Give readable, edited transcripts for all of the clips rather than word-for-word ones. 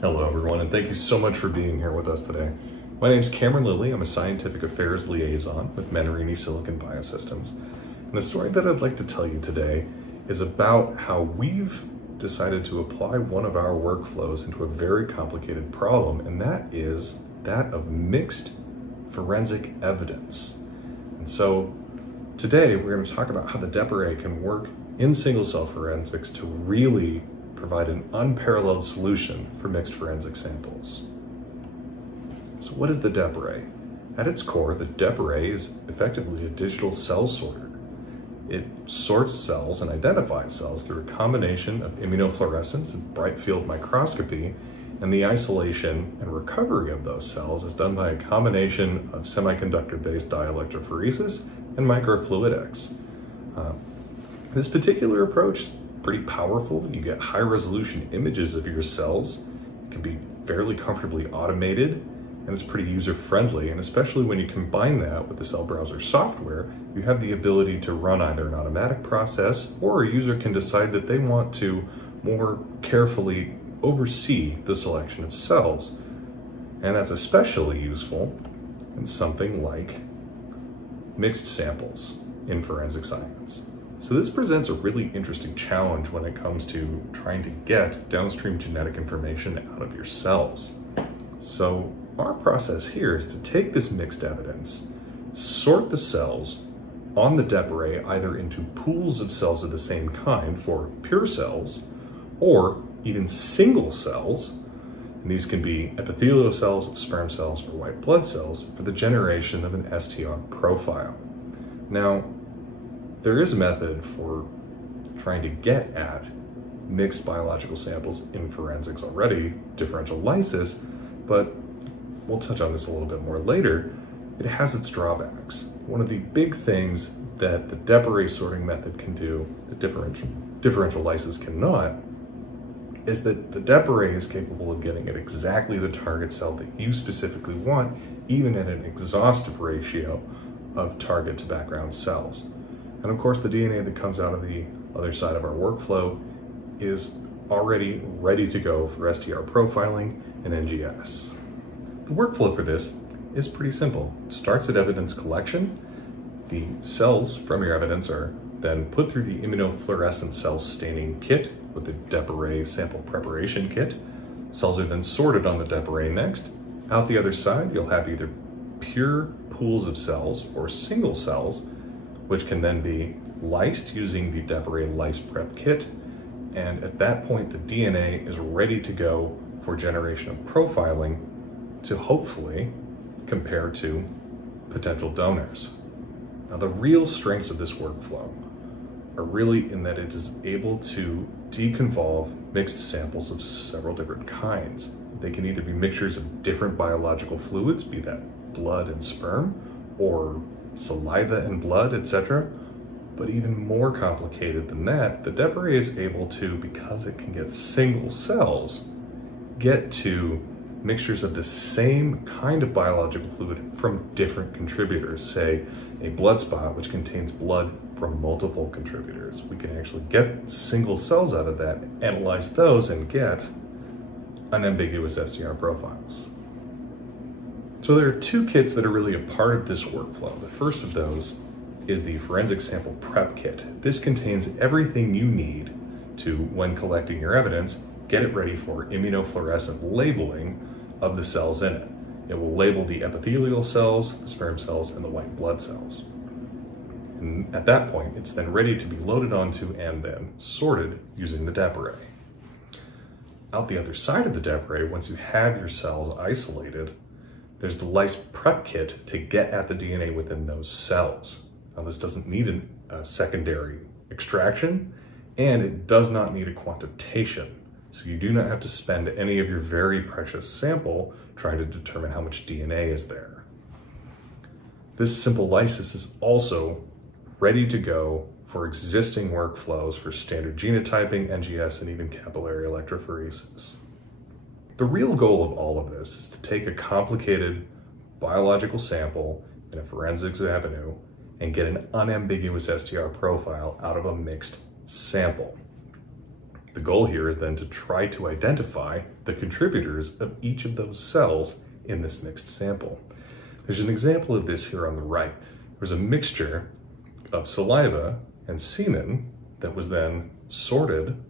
Hello everyone, and thank you so much for being here with us today. My name is Cameron Lilly. I'm a Scientific Affairs Liaison with Menarini Silicon Biosystems. And the story that I'd like to tell you today is about how we've decided to apply one of our workflows into a very complicated problem, and that is that of mixed forensic evidence. And so today we're going to talk about how the DEPArray can work in single-cell forensics to really provide an unparalleled solution for mixed forensic samples. So what is the DEPArray? At its core, the DEPArray is effectively a digital cell sorter. It sorts cells and identifies cells through a combination of immunofluorescence and bright field microscopy, and the isolation and recovery of those cells is done by a combination of semiconductor-based dielectrophoresis and microfluidics. This particular approach is pretty powerful. You get high-resolution images of your cells. It can be fairly comfortably automated, and it's pretty user-friendly. And especially when you combine that with the cell browser software, you have the ability to run either an automatic process, or a user can decide that they want to more carefully oversee the selection of cells. And that's especially useful in something like mixed samples in forensic science. So this presents a really interesting challenge when it comes to trying to get downstream genetic information out of your cells. So our process here is to take this mixed evidence, sort the cells on the DEPArray either into pools of cells of the same kind for pure cells, or even single cells, and these can be epithelial cells, sperm cells, or white blood cells, for the generation of an STR profile. Now, there is a method for trying to get at mixed biological samples in forensics already, differential lysis, but we'll touch on this a little bit more later. It has its drawbacks. One of the big things that the DEPArray sorting method can do that differential lysis cannot is that the DEPArray is capable of getting at exactly the target cell that you specifically want, even at an exhaustive ratio of target to background cells. And of course, the DNA that comes out of the other side of our workflow is already ready to go for STR profiling and NGS. The workflow for this is pretty simple. It starts at evidence collection. The cells from your evidence are then put through the immunofluorescent cell staining kit with the DEPArray sample preparation kit. Cells are then sorted on the DEPArray next. Out the other side, you'll have either pure pools of cells or single cells, which can then be lysed using the DEPArray lyse prep kit. And at that point, the DNA is ready to go for generation of profiling to hopefully compare to potential donors. Now, the real strengths of this workflow are really in that it is able to deconvolve mixed samples of several different kinds. They can either be mixtures of different biological fluids, be that blood and sperm, or saliva and blood, etc. But even more complicated than that, the DEPArray is able to, because it can get single cells, get to mixtures of the same kind of biological fluid from different contributors. Say a blood spot which contains blood from multiple contributors. We can actually get single cells out of that, analyze those, and get unambiguous STR profiles. So there are two kits that are really a part of this workflow. The first of those is the forensic sample prep kit. This contains everything you need to, when collecting your evidence, get it ready for immunofluorescent labeling of the cells in it. It will label the epithelial cells, the sperm cells, and the white blood cells. And at that point, it's then ready to be loaded onto and then sorted using the DEPArray. Out the other side of the DEPArray, once you have your cells isolated, there's the lyse prep kit to get at the DNA within those cells. Now, this doesn't need a secondary extraction, and it does not need a quantitation. So you do not have to spend any of your very precious sample trying to determine how much DNA is there. This simple lysis is also ready to go for existing workflows for standard genotyping, NGS, and even capillary electrophoresis. The real goal of all of this is to take a complicated biological sample in a forensics avenue and get an unambiguous STR profile out of a mixed sample. The goal here is then to try to identify the contributors of each of those cells in this mixed sample. There's an example of this here on the right. There's a mixture of saliva and semen that was then sorted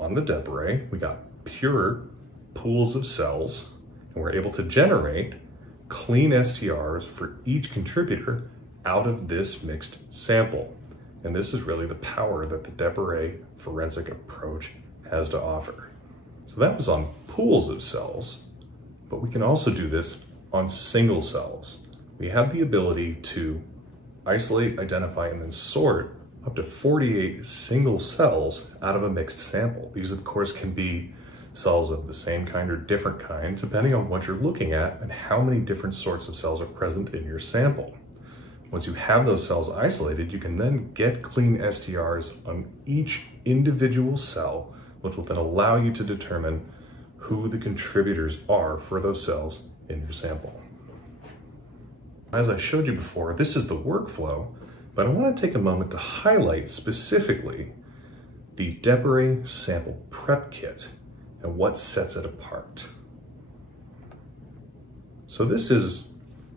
on the DEPArray. We got pure pools of cells, and we're able to generate clean STRs for each contributor out of this mixed sample. And this is really the power that the DEPArray forensic approach has to offer. So that was on pools of cells, but we can also do this on single cells. We have the ability to isolate, identify, and then sort up to 48 single cells out of a mixed sample. These, of course, can be cells of the same kind or different kinds, depending on what you're looking at and how many different sorts of cells are present in your sample. Once you have those cells isolated, you can then get clean STRs on each individual cell, which will then allow you to determine who the contributors are for those cells in your sample. As I showed you before, this is the workflow, but I want to take a moment to highlight specifically the DEPArray sample prep kit and what sets it apart. So this is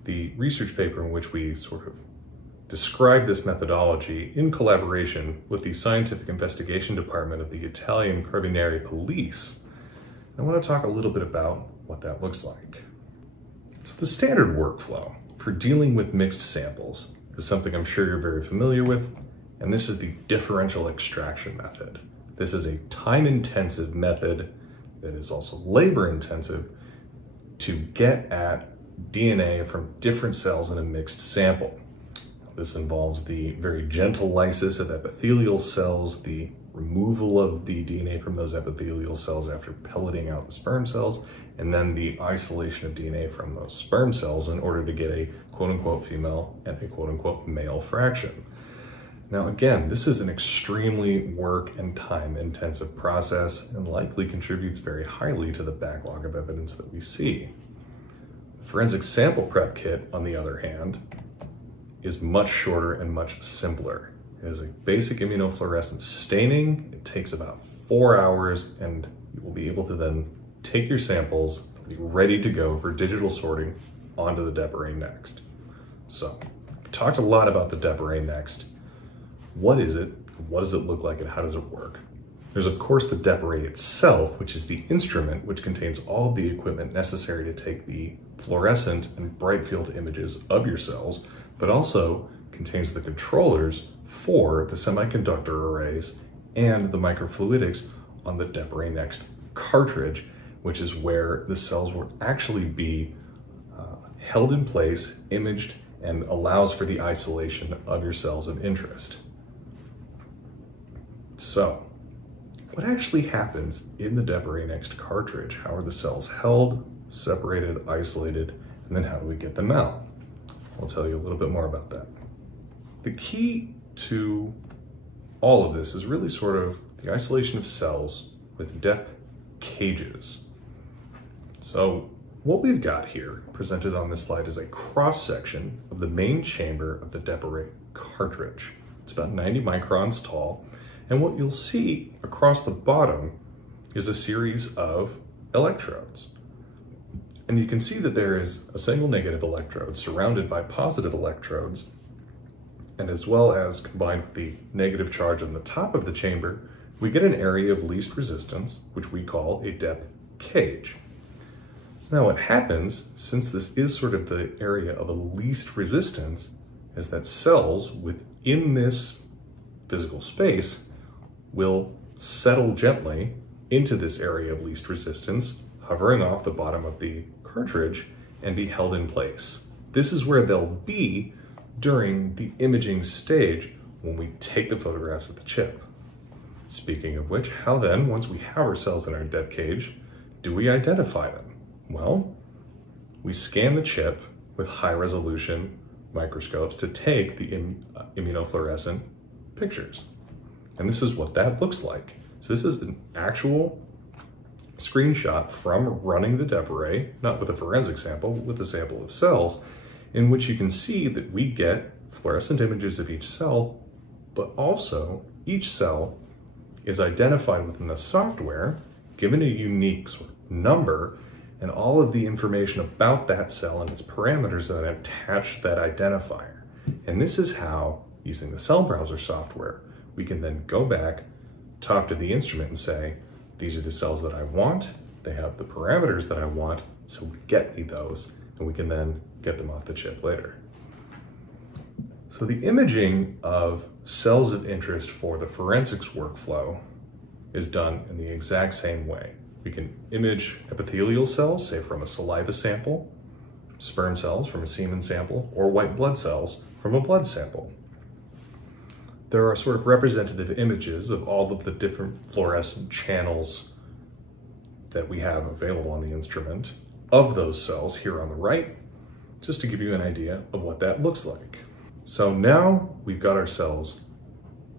the research paper in which we sort of describe this methodology in collaboration with the Scientific Investigation Department of the Italian Carabinieri Police. I want to talk a little bit about what that looks like. So the standard workflow for dealing with mixed samples is something I'm sure you're very familiar with, and this is the differential extraction method. This is a time-intensive method that is also labor-intensive to get at DNA from different cells in a mixed sample. This involves the very gentle lysis of epithelial cells, the removal of the DNA from those epithelial cells after pelleting out the sperm cells, and then the isolation of DNA from those sperm cells in order to get a quote-unquote female and a quote-unquote male fraction. Now again, this is an extremely work and time-intensive process and likely contributes very highly to the backlog of evidence that we see. The forensic sample prep kit, on the other hand, is much shorter and much simpler. It is a basic immunofluorescence staining. It takes about 4 hours, and you will be able to then take your samples, be ready to go for digital sorting onto the DEPArray Next. So, we've talked a lot about the DEPArray Next. What is it? What does it look like, and how does it work? There's of course the DEPArray itself, which is the instrument which contains all of the equipment necessary to take the fluorescent and bright field images of your cells, but also contains the controllers for the semiconductor arrays and the microfluidics on the DEPArray Next cartridge, which is where the cells will actually be held in place, imaged, and allows for the isolation of your cells of interest. So, what actually happens in the DEPArray Next cartridge? How are the cells held, separated, isolated, and then how do we get them out? I'll tell you a little bit more about that. The key to all of this is really sort of the isolation of cells with DEP cages. So what we've got here presented on this slide is a cross-section of the main chamber of the DEPArray cartridge. It's about 90 microns tall, and what you'll see across the bottom is a series of electrodes. And you can see that there is a single negative electrode surrounded by positive electrodes, and as well as combined with the negative charge on the top of the chamber, we get an area of least resistance, which we call a DEP cage. Now what happens, since this is sort of the area of a least resistance, is that cells within this physical space will settle gently into this area of least resistance, hovering off the bottom of the cartridge and be held in place. This is where they'll be during the imaging stage when we take the photographs of the chip. Speaking of which, how then, once we have our cells in our DEP cage, do we identify them? Well, we scan the chip with high-resolution microscopes to take the immunofluorescent pictures. And this is what that looks like. So this is an actual screenshot from running the DEPArray, not with a forensic sample, but with a sample of cells, in which you can see that we get fluorescent images of each cell, but also each cell is identified within the software, given a unique sort of number, and all of the information about that cell and its parameters that attach to that identifier. And this is how, using the cell browser software, we can then go back, talk to the instrument and say, these are the cells that I want, they have the parameters that I want, so get me those, and we can then get them off the chip later. So the imaging of cells of interest for the forensics workflow is done in the exact same way. We can image epithelial cells, say from a saliva sample, sperm cells from a semen sample, or white blood cells from a blood sample. There are sort of representative images of all of the different fluorescent channels that we have available on the instrument of those cells here on the right, just to give you an idea of what that looks like. So now we've got our cells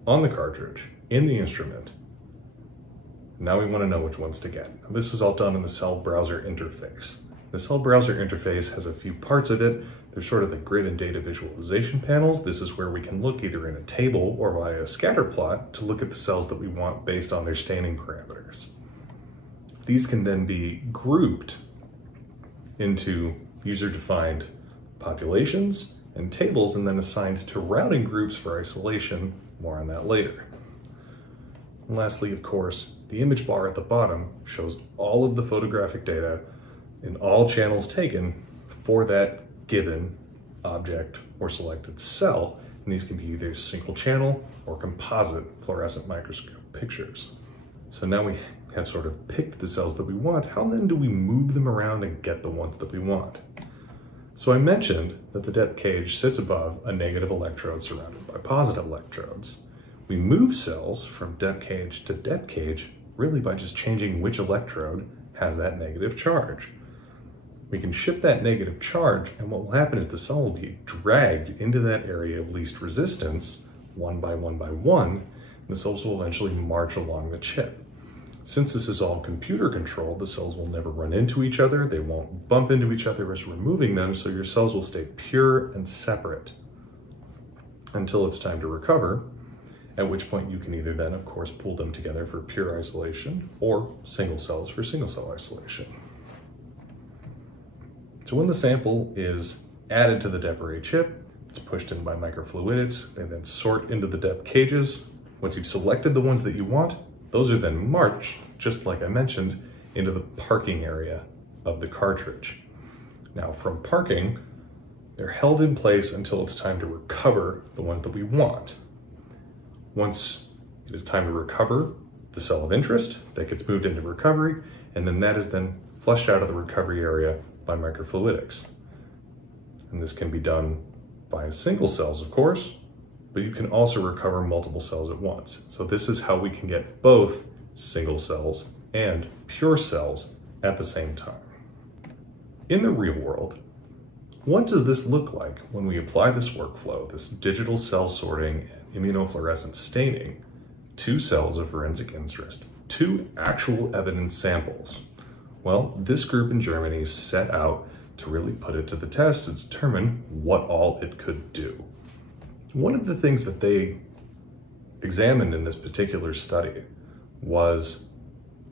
on the cartridge, in the instrument. Now we want to know which ones to get. Now, this is all done in the cell browser interface. The cell browser interface has a few parts of it. There's sort of the grid and data visualization panels. This is where we can look either in a table or via a scatter plot to look at the cells that we want based on their staining parameters. These can then be grouped into user-defined populations and tables, and then assigned to routing groups for isolation. More on that later. And lastly, of course, the image bar at the bottom shows all of the photographic data in all channels taken for that given object or selected cell. And these can be either single channel or composite fluorescent microscope pictures. So now we have sort of picked the cells that we want. How then do we move them around and get the ones that we want? So I mentioned that the DEP cage sits above a negative electrode surrounded by positive electrodes. We move cells from DEP cage to DEP cage really by just changing which electrode has that negative charge. We can shift that negative charge, and what will happen is the cell will be dragged into that area of least resistance, one by one by one, and the cells will eventually march along the chip. Since this is all computer controlled, the cells will never run into each other, they won't bump into each other as we're moving them, so your cells will stay pure and separate until it's time to recover, at which point you can either then, of course, pool them together for pure isolation or single cells for single cell isolation. So when the sample is added to the DEPArray chip, it's pushed in by microfluidics, they then sort into the DEP cages. Once you've selected the ones that you want, those are then marched, just like I mentioned, into the parking area of the cartridge. Now from parking, they're held in place until it's time to recover the ones that we want. Once it is time to recover the cell of interest, that gets moved into recovery, and then that is then flushed out of the recovery area by microfluidics. And this can be done via single cells, of course, but you can also recover multiple cells at once. So this is how we can get both single cells and pure cells at the same time. In the real world, what does this look like when we apply this workflow, this digital cell sorting and immunofluorescence staining, to cells of forensic interest, to actual evidence samples? Well, this group in Germany set out to really put it to the test to determine what all it could do. One of the things that they examined in this particular study was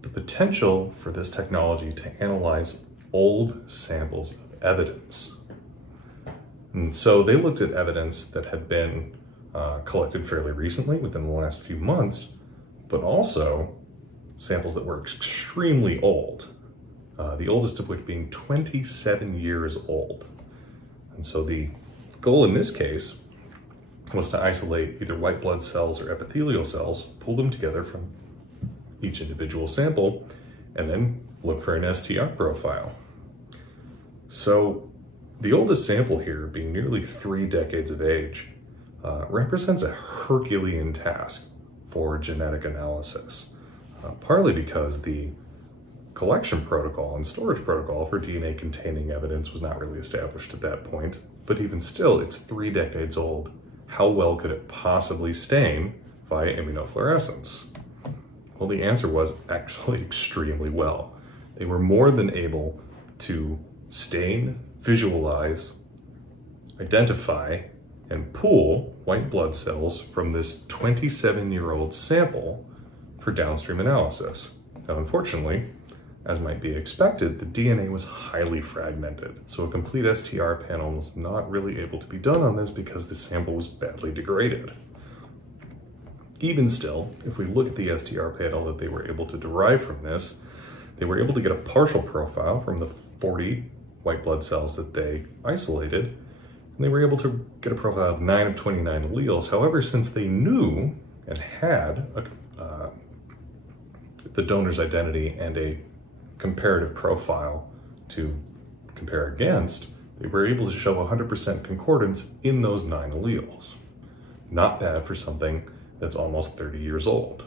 the potential for this technology to analyze old samples of evidence. And so they looked at evidence that had been collected fairly recently, within the last few months, but also samples that were extremely old, the oldest of which being 27 years old. And so the goal in this case was to isolate either white blood cells or epithelial cells, pull them together from each individual sample, and then look for an STR profile. So the oldest sample here, being nearly 3 decades of age, represents a Herculean task for genetic analysis, partly because the collection protocol and storage protocol for DNA containing evidence was not really established at that point, but even still, it's 3 decades old. How well could it possibly stain via immunofluorescence? Well, the answer was actually extremely well. They were more than able to stain, visualize, identify, and pool white blood cells from this 27-year-old sample for downstream analysis. Now, unfortunately, as might be expected, the DNA was highly fragmented, so a complete STR panel was not really able to be done on this because the sample was badly degraded. Even still, if we look at the STR panel that they were able to derive from this, they were able to get a partial profile from the 40 white blood cells that they isolated, and they were able to get a profile of 9 of 29 alleles. However, since they knew and had the donor's identity and a comparative profile to compare against, they were able to show 100% concordance in those 9 alleles. Not bad for something that's almost 30 years old.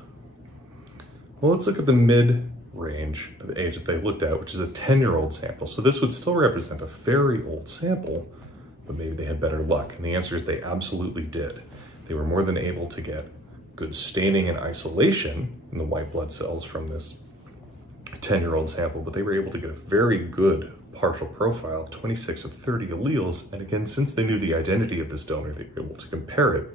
Well, let's look at the mid-range of age that they looked at, which is a 10-year-old sample. So this would still represent a very old sample, but maybe they had better luck. And the answer is they absolutely did. They were more than able to get good staining and isolation in the white blood cells from this 10-year-old sample, but they were able to get a very good partial profile of 26 of 30 alleles. And again, since they knew the identity of this donor, they were able to compare it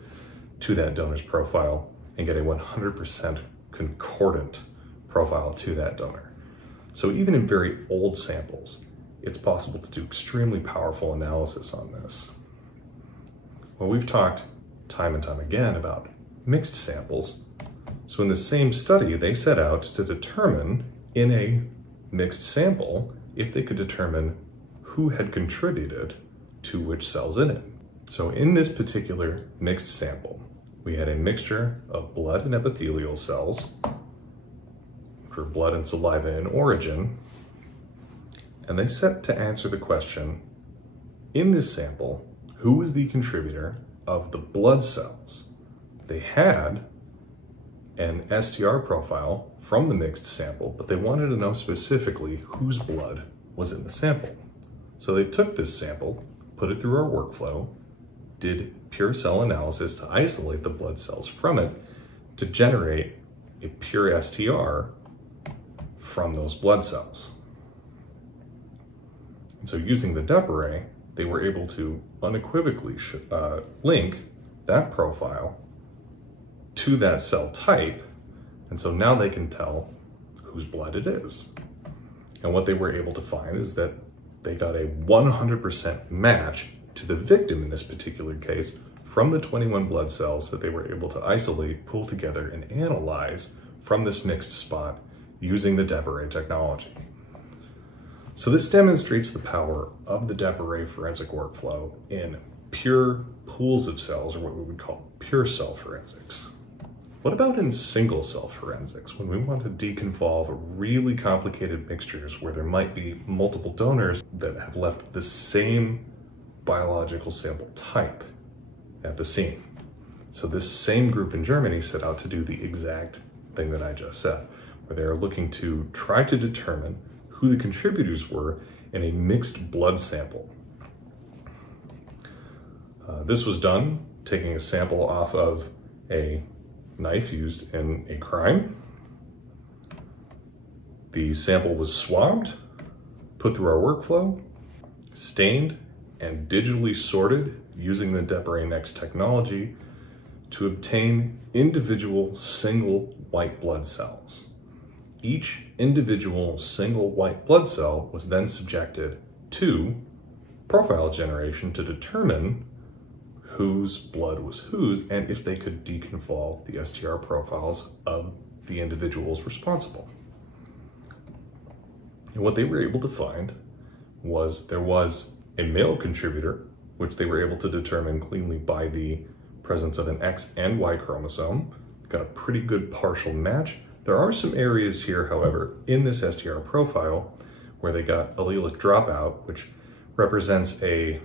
to that donor's profile and get a 100% concordant profile to that donor. So even in very old samples, it's possible to do extremely powerful analysis on this. Well, we've talked time and time again about mixed samples. So in the same study, they set out to determine in a mixed sample if they could determine who had contributed to which cells in it. So in this particular mixed sample, we had a mixture of blood and epithelial cells, which were blood and saliva in origin, and they set to answer the question, in this sample, who was the contributor of the blood cells? They had an STR profile from the mixed sample, but they wanted to know specifically whose blood was in the sample. So they took this sample, put it through our workflow, did pure cell analysis to isolate the blood cells from it to generate a pure STR from those blood cells. And so using the DEPArray, they were able to unequivocally link that profile to that cell type, and so now they can tell whose blood it is. And what they were able to find is that they got a 100% match to the victim in this particular case from the 21 blood cells that they were able to isolate, pull together, and analyze from this mixed spot using the DEPArray technology. So this demonstrates the power of the DEPArray forensic workflow in pure pools of cells, or what we would call pure cell forensics. What about in single cell forensics, when we want to deconvolve really complicated mixtures where there might be multiple donors that have left the same biological sample type at the scene? So this same group in Germany set out to do the exact thing that I just said, where they are looking to try to determine who the contributors were in a mixed blood sample. This was done taking a sample off of a knife used in a crime. The sample was swabbed, put through our workflow, stained, and digitally sorted using the DEPArray Next technology to obtain individual single white blood cells. Each individual single white blood cell was then subjected to profile generation to determine whose blood was whose and if they could deconvolve the STR profiles of the individuals responsible. And what they were able to find was there was a male contributor, which they were able to determine cleanly by the presence of an X and Y chromosome. Got a pretty good partial match. There are some areas here, however, in this STR profile where they got allelic dropout, which represents a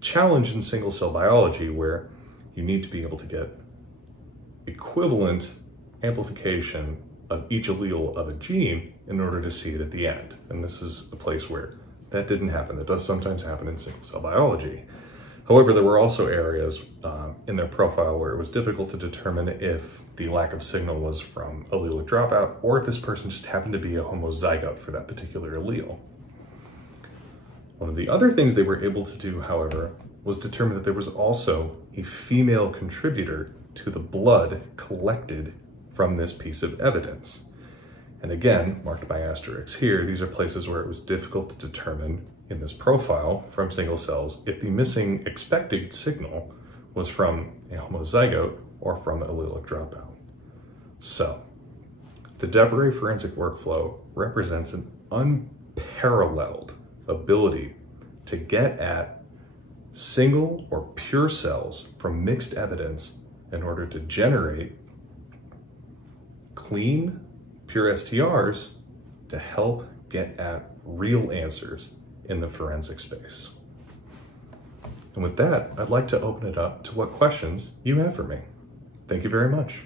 challenge in single cell biology where you need to be able to get equivalent amplification of each allele of a gene in order to see it at the end. And this is a place where that didn't happen. That does sometimes happen in single cell biology. However, there were also areas in their profile where it was difficult to determine if the lack of signal was from allelic dropout or if this person just happened to be a homozygote for that particular allele. One of the other things they were able to do, however, was determine that there was also a female contributor to the blood collected from this piece of evidence. And again, marked by asterisks here, these are places where it was difficult to determine in this profile from single cells if the missing expected signal was from a homozygote or from allelic dropout. So, the DEPArray forensic workflow represents an unparalleled ability to get at single or pure cells from mixed evidence in order to generate clean, pure STRs to help get at real answers in the forensic space. And with that, I'd like to open it up to what questions you have for me. Thank you very much.